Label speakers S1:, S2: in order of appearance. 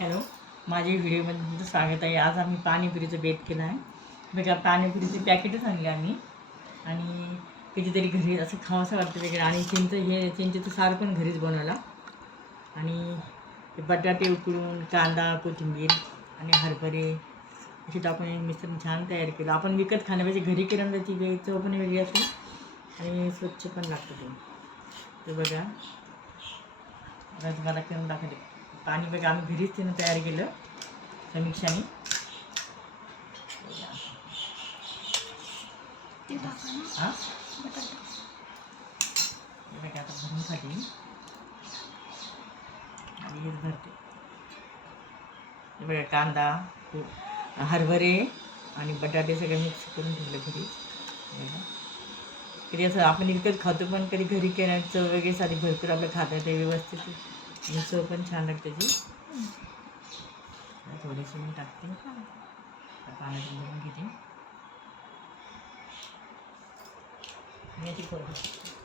S1: Hello माझ्या व्हिडिओमध्ये तुमचं स्वागत आहे. आज आम्ही पाणीपुरीचं बेत केलं आहे. म्हणजे बघा पाणीपुरीचे पॅकेटच आणले आम्ही. आणि कितीतरी घरी असं खावंसं वाटतं वगैरे आणि चिंच हे चिंचेचं सार पण घरीच बनवला. आणि बटाटे उकळून कांदा कोथिंबीर आणि हरभरे असे टाकून एक मिश्रण छान तयार केलं. आपण विकत खाण्यापेक्षा घरी केलं त्याची वेळ चव पण वेगळी असते. आणि स्वच्छ पण लागतं ते. बघा. आता तुम्हाला करून दाखवते. पाणी बघा आम्ही घरीच तिनं तयार केलं समीक्षाने. हां? हे बघा आता भरून खाते आणि भरते. बघा कांदा हरभरे आणि बटाटे सगळे मिक्स करून ठेवले घरी. कधी असं आपण विकत खातो पण कधी घरी केल्या चव वगैरे साधी भरपूर आपलं खाता येते व्यवस्थित आणि चव पण छान लागते ती. थोडीशी मी टाकते. पाण्यात पण घेते. आणि याची फोडणी.